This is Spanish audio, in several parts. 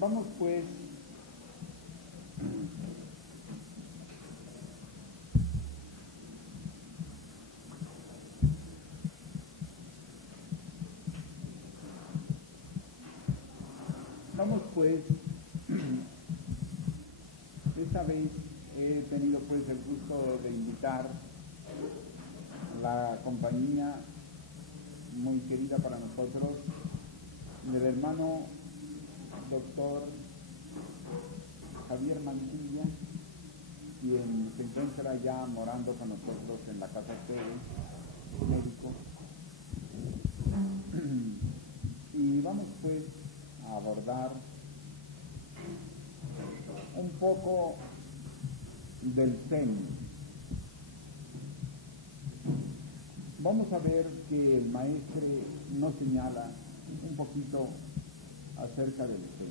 Vamos pues esta vez he tenido pues el gusto de invitar la compañía muy querida para nosotros del hermano doctor Javier Mantilla, quien se encuentra ya morando con nosotros en la casa sede, médico. Y vamos pues a abordar un poco del Zen. Vamos a ver que el maestro nos señala un poquito acerca del Zen.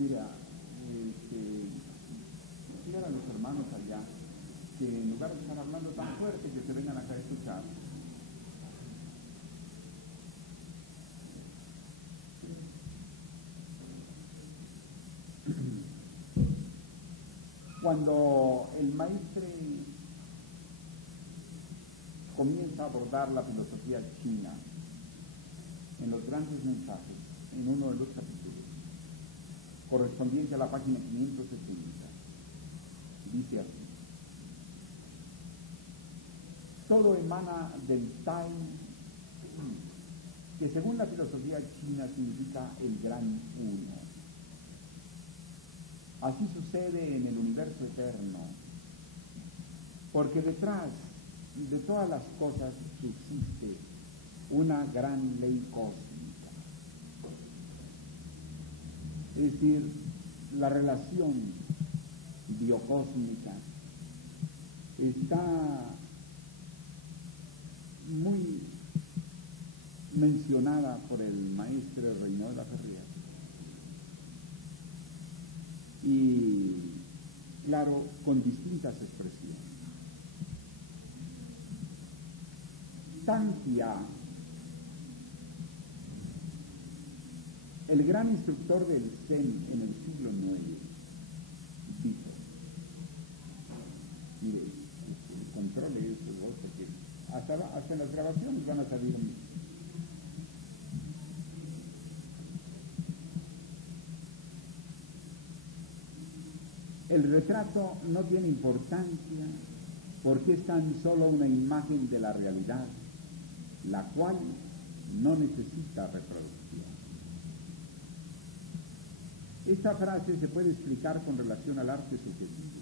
Mira, dígale a los hermanos allá que en lugar de estar hablando tan fuerte, que se vengan acá a escuchar. Cuando el maestro comienza a abordar la filosofía china en los grandes mensajes, en uno de los capítulos, correspondiente a la página 570, dice así: todo emana del Tai, que según la filosofía china significa el gran uno. Así sucede en el universo eterno, porque detrás de todas las cosas subsiste una gran ley cósmica. Es decir, la relación biocósmica está muy mencionada por el maestro Reynald Laferrière. Y claro, con distintas expresiones. Sankhya, el gran instructor del Zen en el siglo IX, dijo, mire, controle esto, porque hasta en las grabaciones van a salir. El retrato no tiene importancia porque es tan solo una imagen de la realidad, la cual no necesita reproducción. Esta frase se puede explicar con relación al arte subjetivo,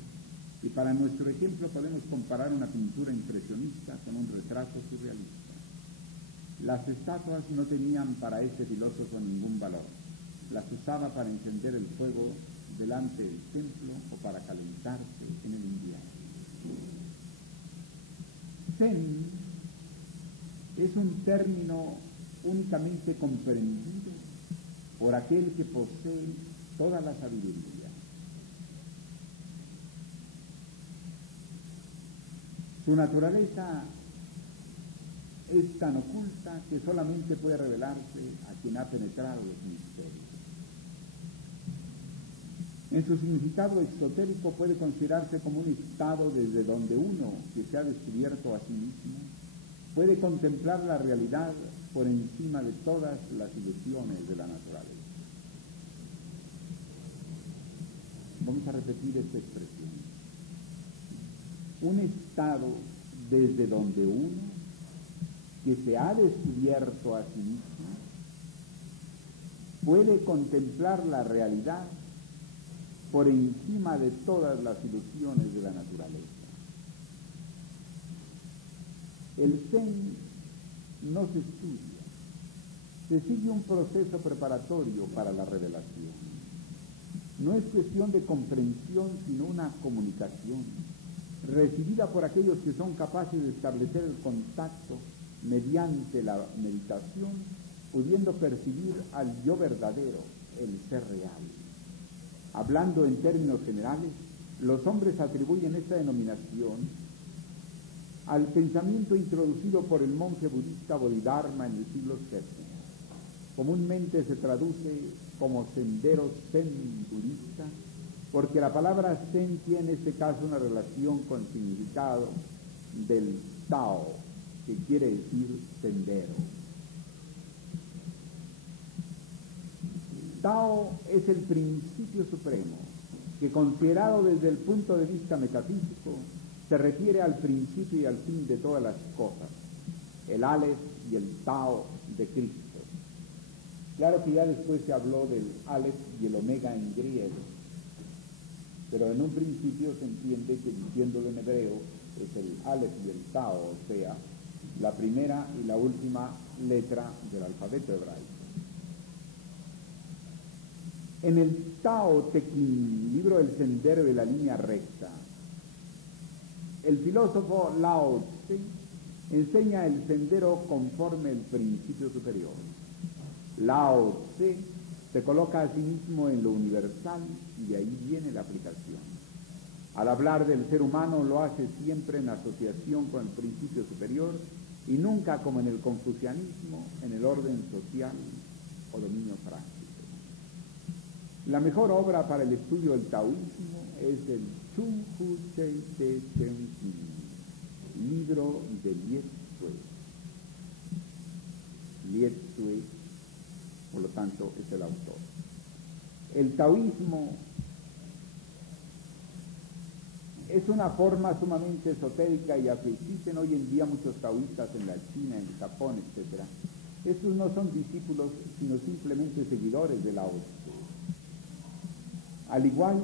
y para nuestro ejemplo podemos comparar una pintura impresionista con un retrato surrealista. Las estatuas no tenían para este filósofo ningún valor, las usaba para encender el fuego delante del templo o para calentarse en el invierno. Zen es un término únicamente comprendido por aquel que posee toda la sabiduría. Su naturaleza es tan oculta que solamente puede revelarse a quien ha penetrado los misterios. En su significado exotérico puede considerarse como un estado desde donde uno, que se ha descubierto a sí mismo, puede contemplar la realidad por encima de todas las ilusiones de la naturaleza. Vamos a repetir esta expresión. Un estado desde donde uno, que se ha descubierto a sí mismo, puede contemplar la realidad por encima de todas las ilusiones de la naturaleza. El Zen no se estudia, se sigue un proceso preparatorio para la revelación. no es cuestión de comprensión, sino una comunicación, recibida por aquellos que son capaces de establecer el contacto mediante la meditación, pudiendo percibir al yo verdadero, el ser real. Hablando en términos generales, los hombres atribuyen esta denominación al pensamiento introducido por el monje budista Bodhidharma en el siglo VII. Comúnmente se traduce como sendero zen budista, porque la palabra zen tiene en este caso una relación con el significado del Tao, que quiere decir sendero. Tao es el principio supremo, que considerado desde el punto de vista metafísico, se refiere al principio y al fin de todas las cosas, el Aleph y el Tao de Cristo. Claro que ya después se habló del Aleph y el Omega en griego, pero en un principio se entiende que diciéndolo en hebreo es el Aleph y el Tao, o sea, la primera y la última letra del alfabeto hebraico. En el Tao Te Ching, libro del sendero de la línea recta, el filósofo Lao Tse enseña el sendero conforme el principio superior. Lao Tse se coloca a sí mismo en lo universal y de ahí viene la aplicación. Al hablar del ser humano lo hace siempre en asociación con el principio superior y nunca como en el confucianismo, en el orden social o dominio práctico. La mejor obra para el estudio del taoísmo es el Chung Hu Tse Te Cheng Yin, libro de Liet Sui. Liet Sui, por lo tanto, es el autor. El taoísmo es una forma sumamente esotérica y aunque existen hoy en día muchos taoístas en la China, en Japón, etc., estos no son discípulos, sino simplemente seguidores de Lao Tse. Al igual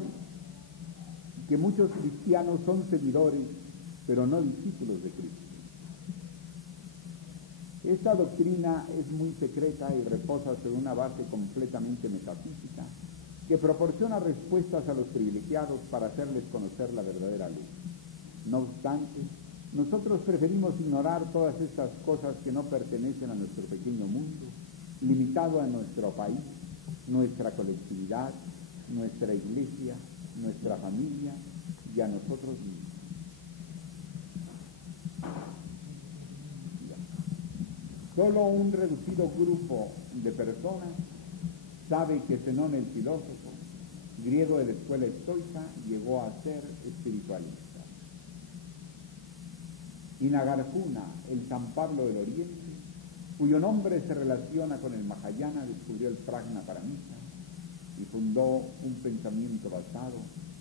que muchos cristianos son seguidores, pero no discípulos de Cristo. Esta doctrina es muy secreta y reposa sobre una base completamente metafísica que proporciona respuestas a los privilegiados para hacerles conocer la verdadera luz. No obstante, nosotros preferimos ignorar todas estas cosas que no pertenecen a nuestro pequeño mundo, limitado a nuestro país, nuestra colectividad, nuestra iglesia, nuestra familia y a nosotros mismos. Solo un reducido grupo de personas sabe que Zenón el filósofo, griego de la escuela estoica, llegó a ser espiritualista. Y Nagarjuna, el San Pablo del Oriente, cuyo nombre se relaciona con el Mahayana, descubrió el Prajnaparamita y fundó un pensamiento basado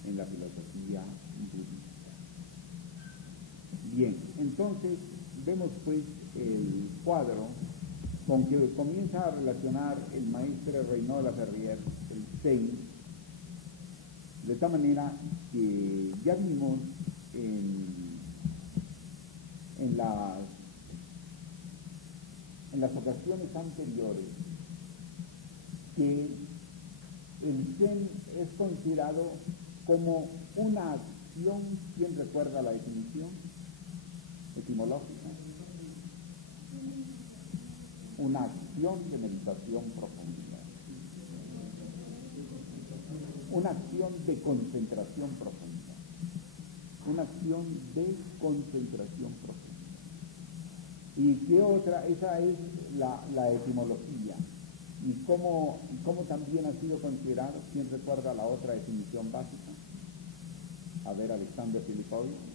en la filosofía budista. Bien, entonces vemos pues el cuadro con que comienza a relacionar el maestre Reynald Laferrière, el Zen, de tal manera que ya vimos en las ocasiones anteriores que el Zen es considerado como una acción. ¿Quién recuerda la definición etimológica? Una acción de meditación profunda, una acción de concentración profunda, una acción de concentración profunda. ¿Y qué otra? Esa es la etimología. ¿Y cómo también ha sido considerado? ¿Quién recuerda la otra definición básica? A ver, Alexander Filipovich.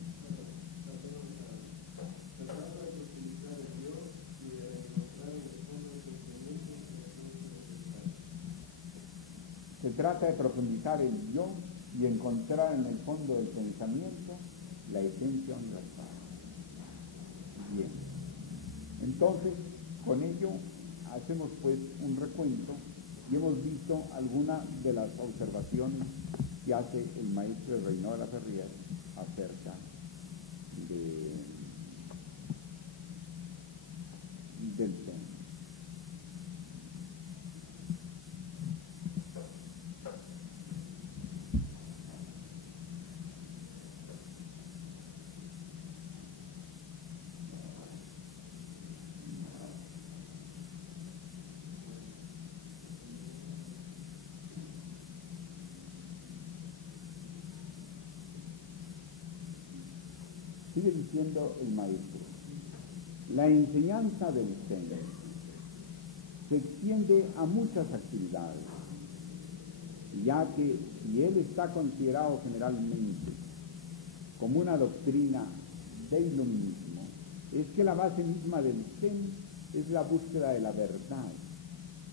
Se trata de profundizar el yo y encontrar en el fondo del pensamiento la esencia universal. Bien. Entonces, con ello hacemos pues un recuento y hemos visto algunas de las observaciones que hace el maestro Reynald Laferrière acerca del Zen. Sigue diciendo el maestro, la enseñanza del Zen se extiende a muchas actividades, ya que si él está considerado generalmente como una doctrina de iluminismo, es que la base misma del Zen es la búsqueda de la verdad,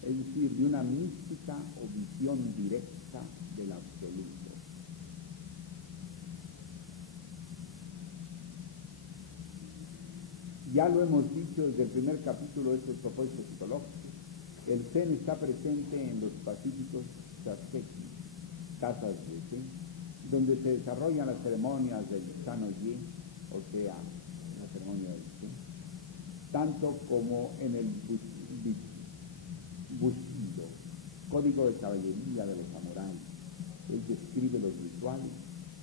es decir, de una mística o visión directa del absoluto. Ya lo hemos dicho desde el primer capítulo de estos propuestos psicológicos, el Zen está presente en los pacíficos Saseki, casas de Zen, donde se desarrollan las ceremonias del Sanoye, o sea, la ceremonia del Zen, tanto como en el Bushido, código de caballería de los samuráis. Él describe los rituales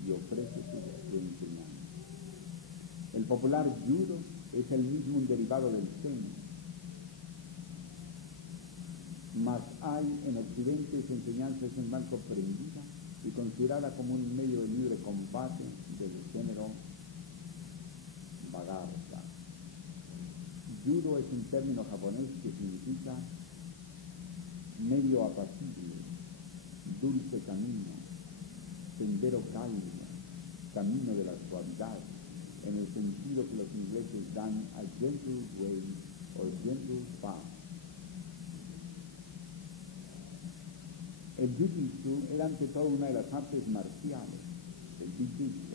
y ofrece su enseñanza. El popular judo es el mismo un derivado del Zen, mas hay en Occidente esa enseñanza es mal comprendida y considerada como un medio de libre combate del género Bhagavata. Judo es un término japonés que significa medio apacible, dulce camino, sendero cálido, camino de la suavidad, en el sentido que los ingleses dan a gentle way o gentle path. El jiu-jitsu era ante todo una de las artes marciales, el jiu-jitsu,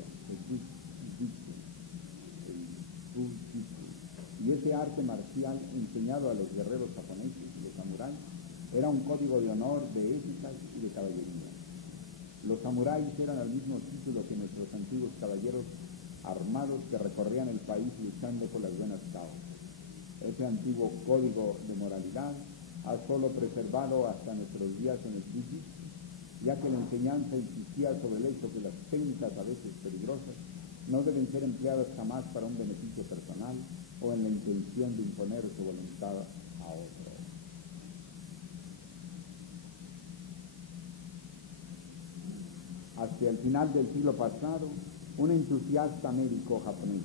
y ese arte marcial enseñado a los guerreros japoneses y los samuráis era un código de honor, de ética y de caballería. Los samuráis eran al mismo título que nuestros antiguos caballeros armados que recorrían el país luchando por las buenas causas. Ese antiguo código de moralidad ha solo preservado hasta nuestros días en el jiu-jitsu, ya que la enseñanza insistía sobre el hecho que las técnicas a veces peligrosas no deben ser empleadas jamás para un beneficio personal o en la intención de imponer su voluntad a otro. Hacia el final del siglo pasado, un entusiasta médico japonés,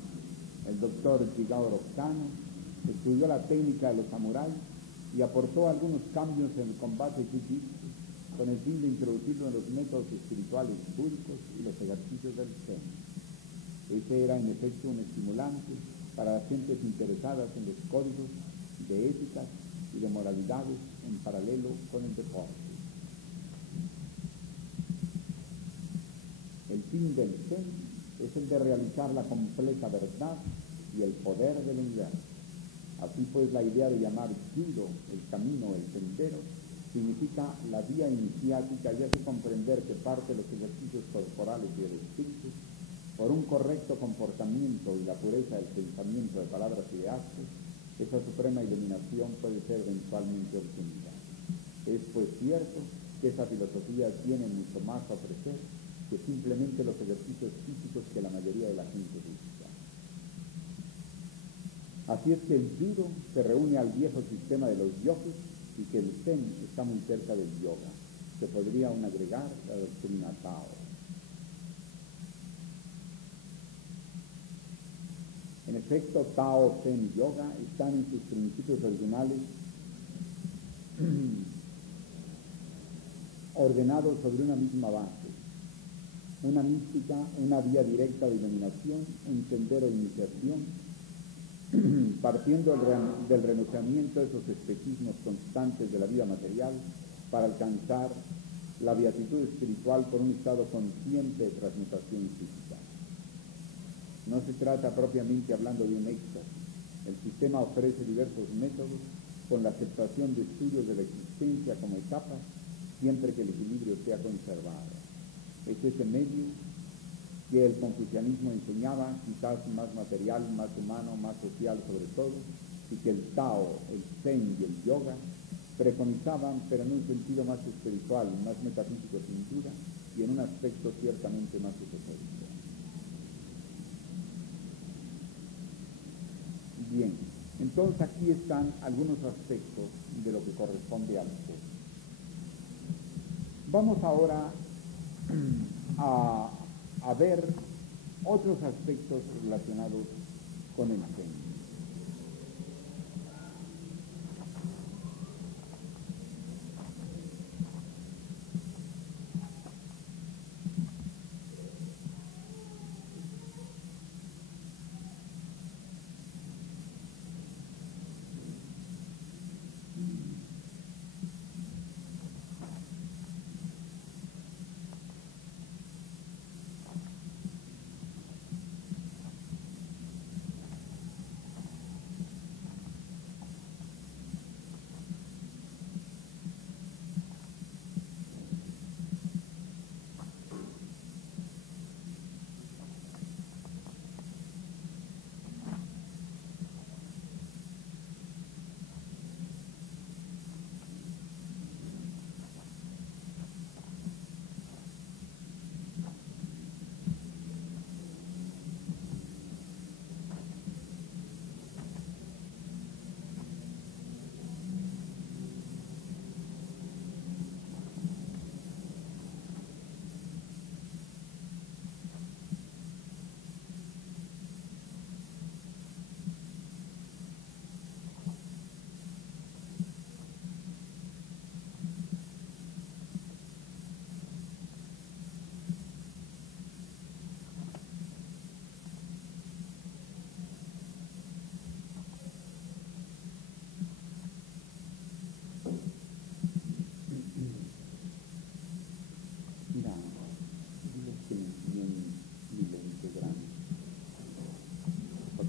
el doctor Jigoro Kano, estudió la técnica de los samuráis y aportó algunos cambios en el combate jiu-jitsu con el fin de introducirlo en los métodos espirituales búdicos y los ejercicios del Zen. Ese era en efecto un estimulante para las gentes interesadas en los códigos de éticas y de moralidades en paralelo con el deporte. El fin del Zen es el de realizar la completa verdad y el poder del universo. Así pues, la idea de llamar judo el camino, el sendero, significa la vía iniciática y hace comprender que parte de los ejercicios corporales y del espíritu, por un correcto comportamiento y la pureza del pensamiento, de palabras y de actos, esa suprema iluminación puede ser eventualmente obtenida. Es pues cierto que esa filosofía tiene mucho más a ofrecer que simplemente los ejercicios físicos que la mayoría de la gente busca. Así es que el judo se reúne al viejo sistema de los yogis y que el Zen está muy cerca del yoga. Se podría aún agregar la doctrina Tao. En efecto, Tao, Zen y Yoga están en sus principios originales ordenados sobre una misma base, una mística, una vía directa de iluminación, un sendero de iniciación, partiendo del renunciamiento de esos espejismos constantes de la vida material para alcanzar la beatitud espiritual por un estado consciente de transmutación física. No se trata propiamente hablando de un éxtasis. El sistema ofrece diversos métodos con la aceptación de estudios de la existencia como etapas, siempre que el equilibrio sea conservado. Es ese medio que el confucianismo enseñaba, quizás más material, más humano, más social sobre todo, y que el Tao, el Zen y el Yoga preconizaban, pero en un sentido más espiritual, más metafísico sin duda, y en un aspecto ciertamente más esotérico. Bien, entonces aquí están algunos aspectos de lo que corresponde al Zen. Vamos ahora a ver otros aspectos relacionados con el genio.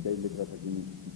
Hay letras aquí muy chiquitas.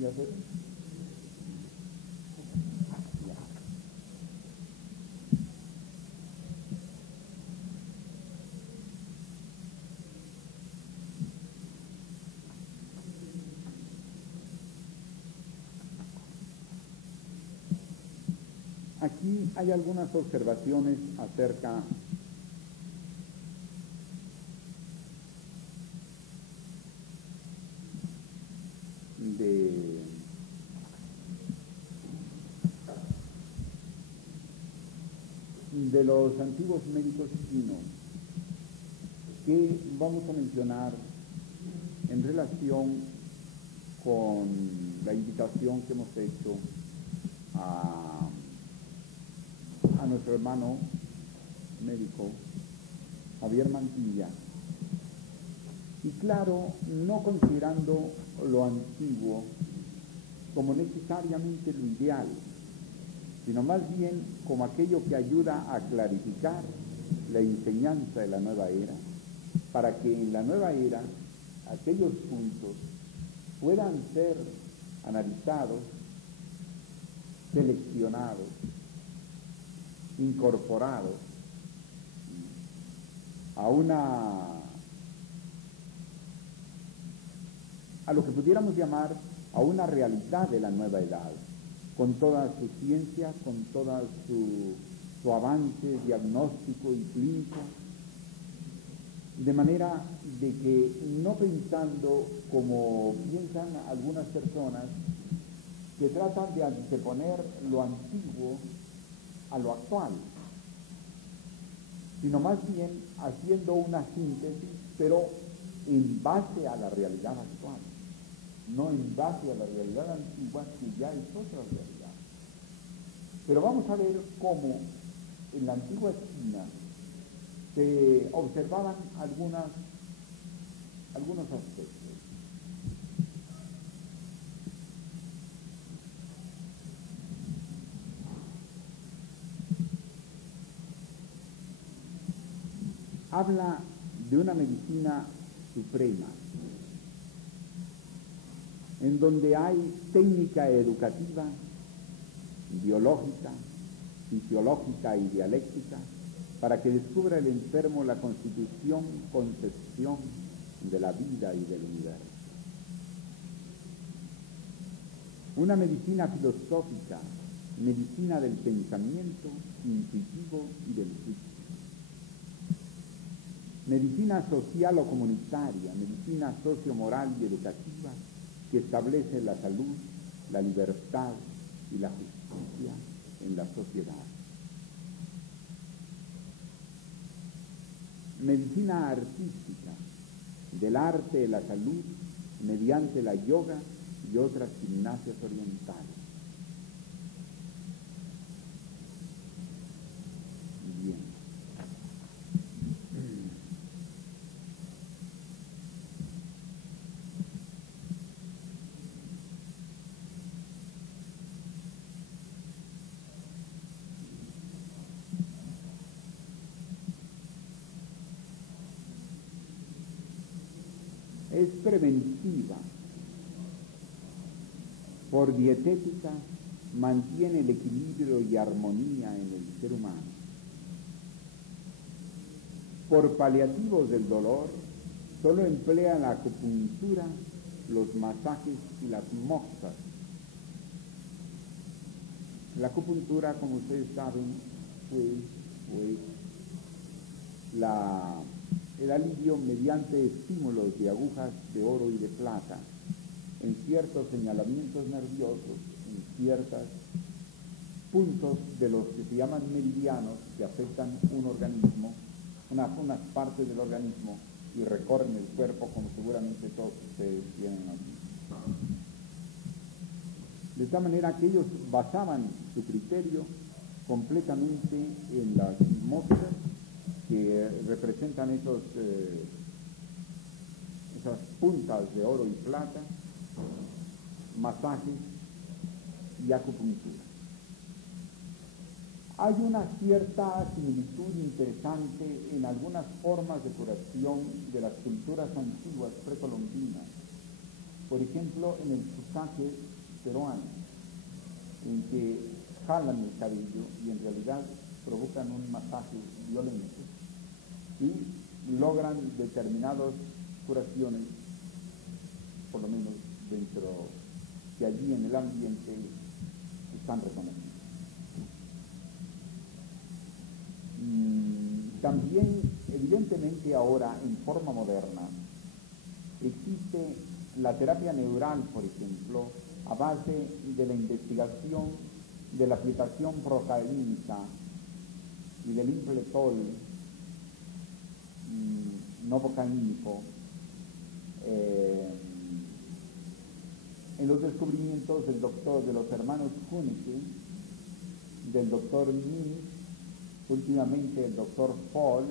¿Ya sé? Aquí hay algunas observaciones acerca de los antiguos médicos chinos que vamos a mencionar en relación con la invitación que hemos hecho a nuestro hermano médico Javier Mantilla. Y claro, no considerando lo antiguo como necesariamente lo ideal, sino más bien como aquello que ayuda a clarificar la enseñanza de la nueva era, para que en la nueva era aquellos puntos puedan ser analizados, seleccionados, incorporados a lo que pudiéramos llamar a una realidad de la nueva edad, con toda su ciencia, con toda su avance diagnóstico y clínico, de manera de que no pensando como piensan algunas personas que tratan de anteponer lo antiguo a lo actual, sino más bien haciendo una síntesis, pero en base a la realidad actual, no en base a la realidad antigua, que ya es otra realidad. Pero vamos a ver cómo en la antigua China se observaban algunas algunos aspectos. Habla de una medicina suprema, en donde hay técnica educativa, biológica, fisiológica y dialéctica, para que descubra el enfermo la constitución, concepción de la vida y del universo. Una medicina filosófica, medicina del pensamiento intuitivo y del juicio. Medicina social o comunitaria, medicina sociomoral y educativa que establece la salud, la libertad y la justicia en la sociedad. Medicina artística, del arte de la salud mediante la yoga y otras gimnasias orientales. Bien. Es preventiva. Por dietética mantiene el equilibrio y armonía en el ser humano. Por paliativos del dolor, solo emplea la acupuntura, los masajes y las moxas. La acupuntura, como ustedes saben, fue el alivio mediante estímulos de agujas de oro y de plata en ciertos señalamientos nerviosos, en ciertos puntos de los que se llaman meridianos, que afectan un organismo, unas partes del organismo, y recorren el cuerpo, como seguramente todos ustedes tienen aquí. De tal manera que ellos basaban su criterio completamente en las moxas que representan esas puntas de oro y plata, masajes y acupuntura. Hay una cierta similitud interesante en algunas formas de curación de las culturas antiguas precolombinas. Por ejemplo, en el tzucaque peruano, en que jalan el cabello y en realidad provocan un masaje violento y logran determinadas curaciones, por lo menos dentro, que allí en el ambiente están reconocidas. También, evidentemente ahora, en forma moderna, existe la terapia neural, por ejemplo, a base de la investigación de la aplicación procaínica y del impletol novocaínico en los descubrimientos de los hermanos Kuhneke, del doctor Mies, últimamente el doctor Paul,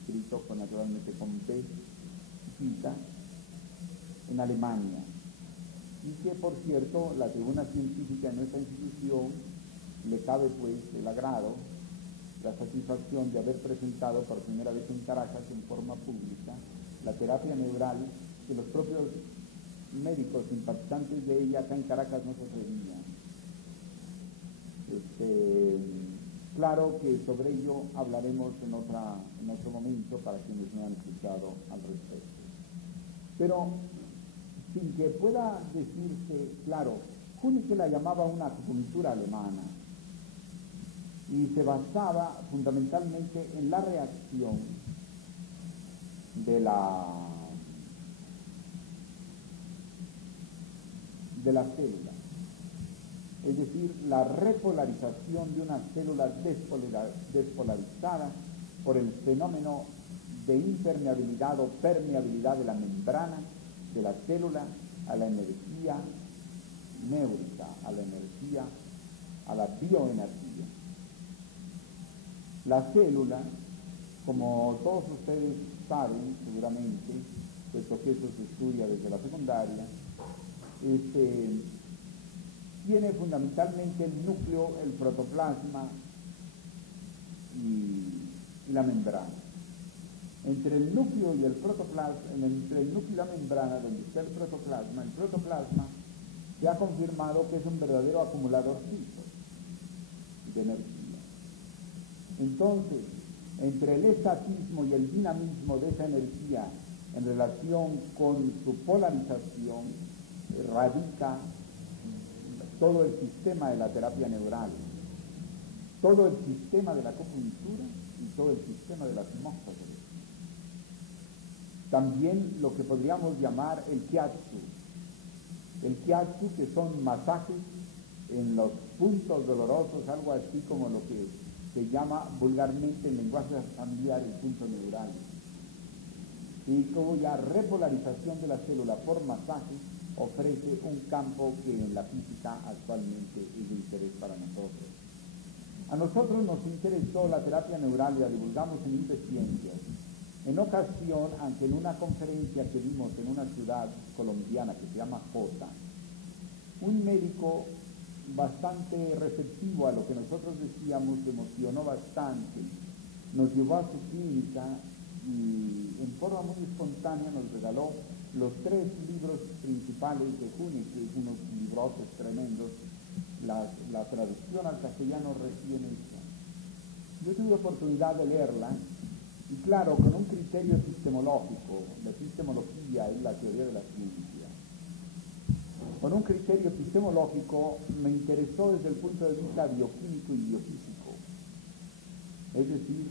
escrito naturalmente con P chiquita, en Alemania, y que por cierto la tribuna científica en nuestra institución le cabe pues el agrado, la satisfacción de haber presentado por primera vez en Caracas en forma pública la terapia neural, que los propios médicos simpatizantes de ella acá en Caracas no se atrevían. Claro que sobre ello hablaremos en otro momento para quienes no han escuchado al respecto. Pero sin que pueda decirse, claro, Kuhneke la llamaba una acupuntura alemana y se basaba fundamentalmente en la reacción de la célula, es decir, la repolarización de una célula despolarizada por el fenómeno de impermeabilidad o permeabilidad de la membrana de la célula a la energía néurica, a la bioenergía. La célula, como todos ustedes saben seguramente, puesto que eso se estudia desde la secundaria, tiene fundamentalmente el núcleo, el protoplasma y la membrana. Entre el núcleo y el protoplasma, entre el núcleo y la membrana, donde está el protoplasma se ha confirmado que es un verdadero acumulador de energía. Entonces, entre el estatismo y el dinamismo de esa energía en relación con su polarización radica todo el sistema de la terapia neural, todo el sistema de la acupuntura y todo el sistema de la hipnosis. También lo que podríamos llamar el Kyatsu. El Kyatsu, que son masajes en los puntos dolorosos, algo así como lo que se llama vulgarmente en lenguaje familiar el punto neural. Y cuya repolarización de la célula por masaje ofrece un campo que en la física actualmente es de interés para nosotros. A nosotros nos interesó la terapia neural y la divulgamos en Indeciencias. En ocasión, aunque en una conferencia que dimos en una ciudad colombiana que se llama Jota, un médico bastante receptivo a lo que nosotros decíamos, se emocionó bastante, nos llevó a su clínica y en forma muy espontánea nos regaló los 3 libros principales de June, que es unos librotes tremendos, la traducción al castellano recién hecha. Yo tuve oportunidad de leerla y claro, con un criterio epistemológico, la epistemología es la teoría de la ciencia. Con un criterio epistemológico me interesó desde el punto de vista bioquímico y biofísico. Es decir,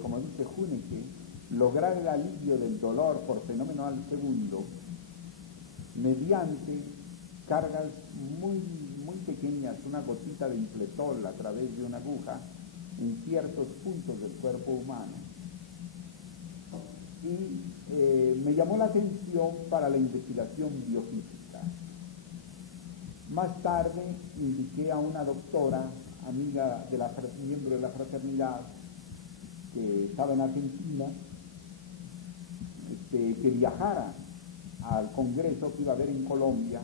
como dice Huneke, lograr el alivio del dolor por fenómeno al segundo mediante cargas muy pequeñas, una gotita de infletol a través de una aguja en ciertos puntos del cuerpo humano. Y me llamó la atención para la investigación biofísica. Más tarde indiqué a una doctora, amiga de miembro de la fraternidad, que estaba en Argentina, que viajara al congreso que iba a haber en Colombia.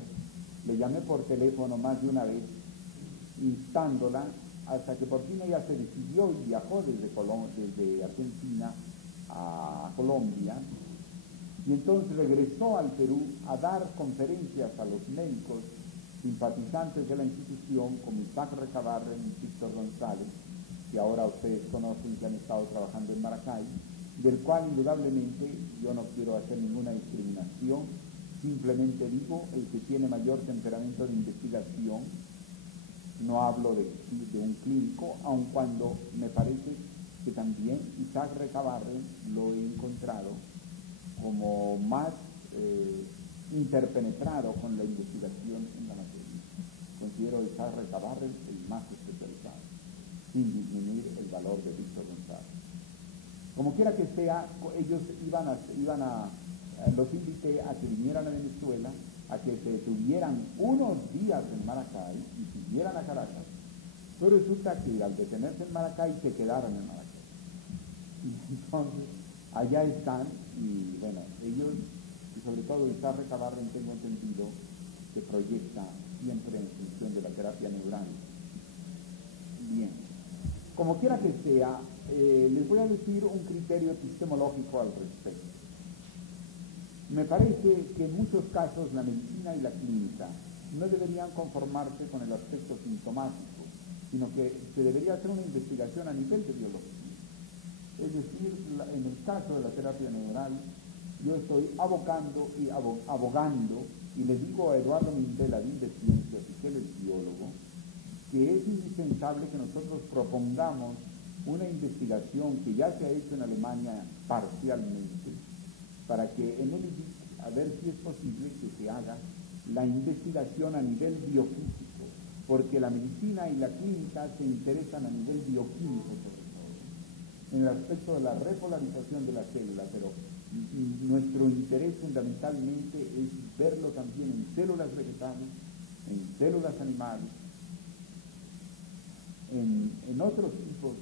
Le llamé por teléfono más de una vez, instándola, hasta que por fin ella se decidió y viajó desde Argentina a Colombia, y entonces regresó al Perú a dar conferencias a los médicos simpatizantes de la institución, como Isaac Recabarren y Víctor González, que ahora ustedes conocen, que han estado trabajando en Maracay, del cual indudablemente yo no quiero hacer ninguna discriminación, simplemente digo el que tiene mayor temperamento de investigación. No hablo de un clínico, aun cuando me parece que también Isaac Recabarren lo he encontrado como más interpenetrado con la investigación en la materia. Considero a Isaac Recabarren el más especializado, sin disminuir el valor de Víctor González. Como quiera que sea, ellos los invité a que vinieran a Venezuela, a que se detuvieran unos días en Maracay y siguieran a Caracas. Pero resulta que al detenerse en Maracay se quedaron en Maracay. Y entonces allá están, y bueno, ellos, y sobre todo Isaac Recabarren, tengo entendido, se proyecta siempre en función de la terapia neural. Bien, como quiera que sea, les voy a decir un criterio epistemológico al respecto. Me parece que en muchos casos la medicina y la clínica no deberían conformarse con el aspecto sintomático, sino que se debería hacer una investigación a nivel de biología. Es decir, en el caso de la terapia neural, yo estoy abogando, y le digo a Eduardo Mindela de Indeciencias, y que él es biólogo, que es indispensable que nosotros propongamos una investigación que ya se ha hecho en Alemania parcialmente, para que en el IDIC, a ver si es posible que se haga la investigación a nivel biofísico, porque la medicina y la clínica se interesan a nivel bioquímico sobre todo, en el aspecto de la repolarización de la célula, pero nuestro interés fundamentalmente es verlo también en células vegetales, en células animales, en otros tipos